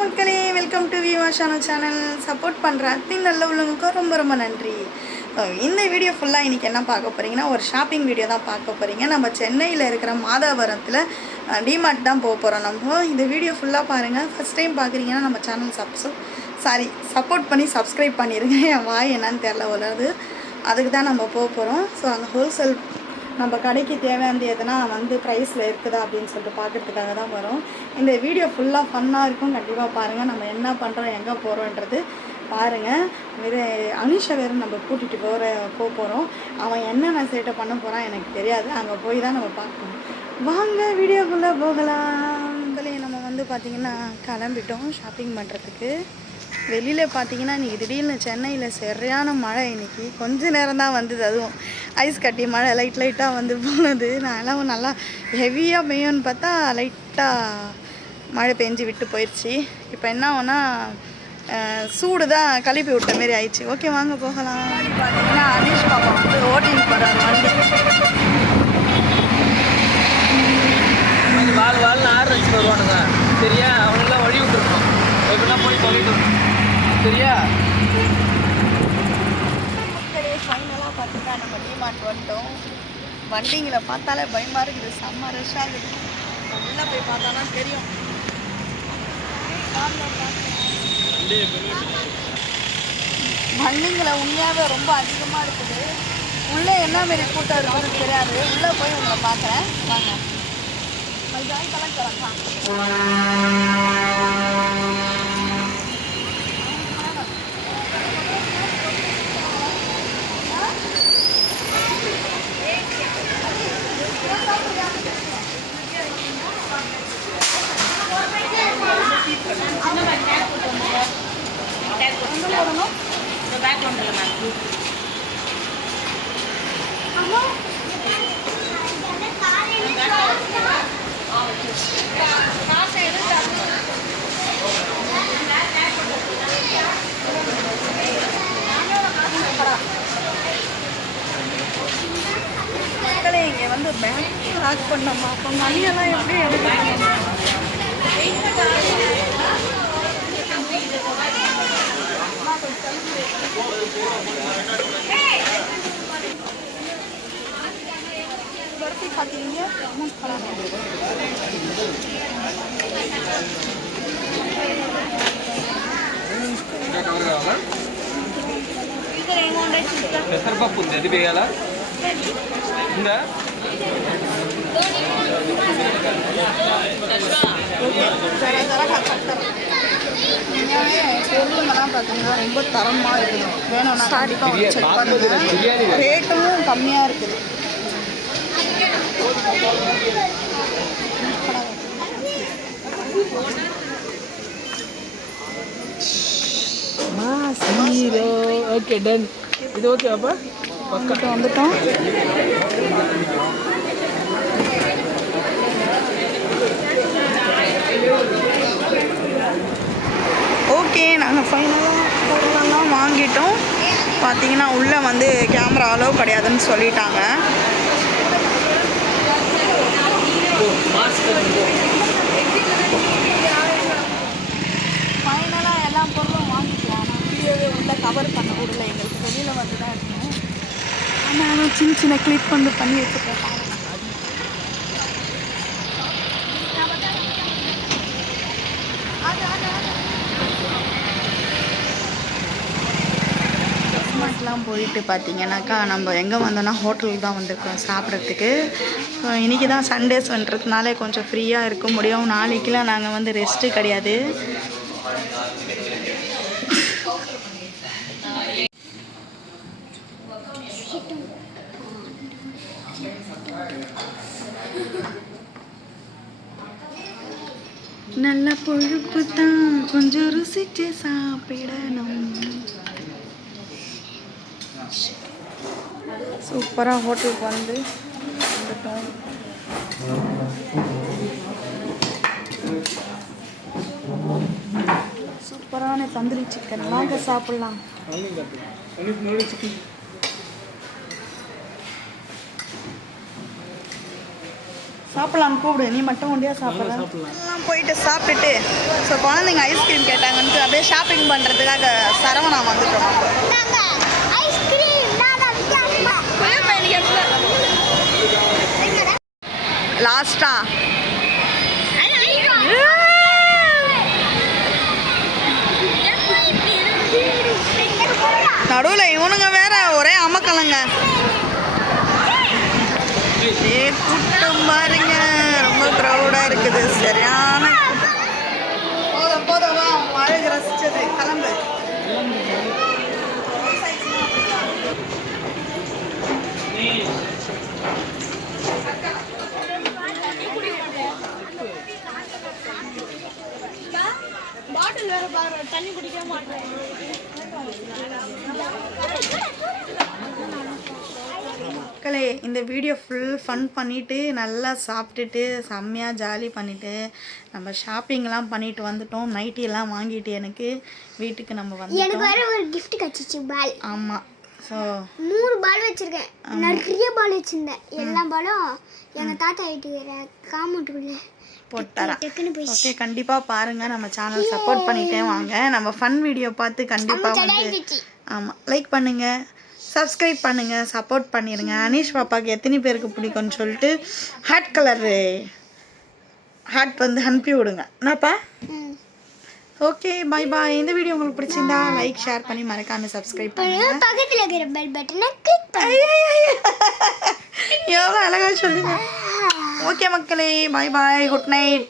மக்களே welcome to விவாஷானோ channel support பண்ணுற அத்தனை நல்ல உள்ளவங்களுக்கும் ரொம்ப ரொம்ப நன்றி. இந்த வீடியோ ஃபுல்லாக இன்றைக்கி என்ன பார்க்க போகிறீங்கன்னா ஒரு ஷாப்பிங் வீடியோ தான் பார்க்க போகிறீங்க நம்ம சென்னையில் இருக்கிற மாதாவரத்தில் டிமார்ட் தான் போக போகிறோம் நம்ம. இந்த வீடியோ ஃபுல்லாக பாருங்கள் ஃபஸ்ட் டைம் பார்க்குறீங்கன்னா நம்ம சேனல் சப்ஸ் சாரி சப்போர்ட் பண்ணி சப்ஸ்கிரைப் பண்ணிடுங்க என் வாய் என்னன்னு தெரில வளருது அதுக்கு தான் நம்ம போக போகிறோம் ஸோ அந்த ஹோல்சேல் நம்ம கடைக்கு தேவையானது எதுனா வந்து ப்ரைஸில் இருக்குதா அப்படின்னு சொல்லிட்டு பார்க்கறதுக்காக தான் வரும். இந்த வீடியோ ஃபுல்லாக ஃபன்னாக இருக்கும். கண்டிப்பாக பாருங்கள் நம்ம என்ன பண்ணுறோம் எங்கே போகிறோன்றது பாருங்கள் வேறு அனுஷா வேறு நம்ம கூட்டிகிட்டு போகிற போக போகிறோம் அவன் என்னென்ன சேட்டை பண்ண போகிறான் எனக்கு தெரியாது. அங்கே போய் தான் நம்ம பார்க்கணும். வாங்க வீடியோக்குள்ளே போகலாம். நம்ம வந்து பார்த்திங்கன்னா கிளம்பிட்டோம் ஷாப்பிங் பண்ணுறதுக்கு வெளியில் பார்த்தீங்கன்னா இன்றைக்கி திடீர்னு சென்னையில் சரியான மழை இன்றைக்கி கொஞ்ச நேரம் தான் வந்தது. அதுவும் ஐஸ் கட்டி மழை லைட் லைட்டாக வந்து போனது. நான் எல்லாம் நல்லா ஹெவியாக பெய்யும்னு பார்த்தா லைட்டாக மழை பெஞ்சு விட்டு போயிடுச்சு இப்போ என்ன ஆகும்னா சூடு தான் கழுப்பி விட்ட மாரி ஆயிடுச்சு. ஓகே வாங்க போகலாம். பார்த்தீங்கன்னா அனீஷ் பாப்பா வந்து ஓட்டின்னு போகிறாரு வண்டி. வாழ் வாழ் ஆறு வச்சு வருவானுங்க. சரியா? அவங்களாம் வழி விட்டுருக்கோம் எப்படிலாம் போய் சொல்லிட்டு சரியா மக்களே ஃபைனலாக பார்த்தீங்கன்னா நம்ம டிமார்ட் வந்துட்டோம். வண்டிங்களை பார்த்தாலே பயமாக இருக்குது. செம்ம ரஷ்ஷாக இருக்குது. உள்ளே போய் பார்த்தா தான் தெரியும். வண்டிங்களை உண்மையாகவே ரொம்ப அதிகமாக இருக்குது. உள்ளே என்ன மாரி கூட்டம் இருக்குன்னு தெரியாது. உள்ளே போய் உங்களை பார்க்குறேன். வாங்க. மஜாய் கலக்கலாம் மக்களே இங்கே வந்து பேங்க் லாக் பண்ணோமா அப்போ மணியெல்லாம் எப்படி எடுக்கணும் పెసరపప్పు ఉంది అది వేయాలా ఉందా ஜர ஜர கற்றுறேன் பொருளுங்கெல்லாம் பார்த்தீங்கன்னா ரொம்ப தரமாக இருக்குது வேணும்னா கண்டிப்பாக வந்து செக் பண்ணுங்க ரேட்டும் கம்மியாக இருக்குது மாஸ் ஹீரோ ஓகே டன் இது ஓகே அப்பா? பக்கம் வந்துட்டோம். ஓகே நாங்கள் ஃபைனலாக பொருளெல்லாம் வாங்கிட்டோம். பார்த்தீங்கன்னா உள்ளே வந்து கேமரா அளவு கிடையாதுன்னு சொல்லிட்டாங்க. சின்ன சின்ன கிளிப் வந்து பண்ணி வச்சுருக்கேன். ரெஸ்டாரண்ட்லாம் போயிட்டு பார்த்தீங்கன்னாக்கா நம்ம எங்கே வந்தோம்னா ஹோட்டலுக்கு தான் வந்திருக்கோம் சாப்பிட்றதுக்கு. ஸோ இன்றைக்கி தான் சண்டேஸ் வந்துறதுனால கொஞ்சம் ஃப்ரீயாக இருக்க முடியும். நாளைக்கெலாம் நாங்கள் வந்து ரெஸ்ட்டு கிடையாது. நல்ல பொழுப்பு தான். கொஞ்சம் ருசிச்சு சாப்பிடணும். சூப்பராக ஹோட்டலுக்கு வந்து வந்துட்டோம். சூப்பரான தந்தூரி சிக்கன் வாங்க சாப்பிட்லாம். சாப்பிடலாம் கூப்பிடு. நீ மட்டும் ஒண்டியா சாப்பிடலாம். போயிட்டு சாப்பிட்டுட்டு ஸோ குழந்தைங்க ஐஸ்கிரீம் கேட்டாங்கன்ட்டு அப்படியே ஷாப்பிங் பண்ணுறதுக்காக சரவணா வந்துட்டோம். லாஸ்டா நடுவில் இவனுங்க வேற ஒரே அமக்கலங்க. ஏ கூட்டம் பாருங்க. ரொம்ப க்ரௌடா இருக்குது. சரியான போதும் போதும் வா. அழகு ரசிச்சது. கிளம்பு. பாட்டில் வேற பாரு. தண்ணி குடிக்க மாட்டேன் மக்களே இந்த வீடியோ ஃபுல் ஃபன் பண்ணிவிட்டு நல்லா சாப்பிட்டுட்டு செம்மையாக ஜாலி பண்ணிவிட்டு நம்ம ஷாப்பிங்லாம் பண்ணிட்டு வந்துட்டோம். நைட்டி எல்லாம் வாங்கிட்டு எனக்கு வீட்டுக்கு நம்ம எனக்கு வந்துட்டோம் வேற ஒரு gift கிடைச்சிச்சு பால் ஆமாம் ஸோ மூணு பால் வச்சிருக்கேன். நிறைய பால் வச்சிருந்தேன். எல்லா பாலும் எங்க தாத்தா வீட்டுக்கு காமௌண்ட்டுக்குள்ள போட்டாரா? ஓகே கண்டிப்பாக பாருங்கள் நம்ம சேனல் சப்போர்ட் பண்ணிட்டே வாங்க. நம்ம ஃபன் வீடியோ பார்த்து கண்டிப்பாக வந்து ஆமாம் லைக் பண்ணுங்கள் சப்ஸ்கிரைப் பண்ணுங்கள் சப்போர்ட் பண்ணிடுங்க அனீஷ் பாப்பாவுக்கு எத்தனை பேருக்கு பிடிக்கும்னு சொல்லிட்டு ஹார்ட் கலரு ஹார்ட் வந்து அனுப்பி விடுங்க. என்னப்பா. ஓகே பை பாய் இந்த வீடியோ உங்களுக்கு பிடிச்சிருந்தா லைக் ஷேர் பண்ணி மறக்காம சப்ஸ்கிரைப் பண்ணுங்க. பக்கத்துல இருக்கிற பெல் பட்டனை கிளிக் பண்ணு எவ்வளோ அழகாக சொல்லுங்க. ஓகே மக்களே பாய் பாய் குட் நைட்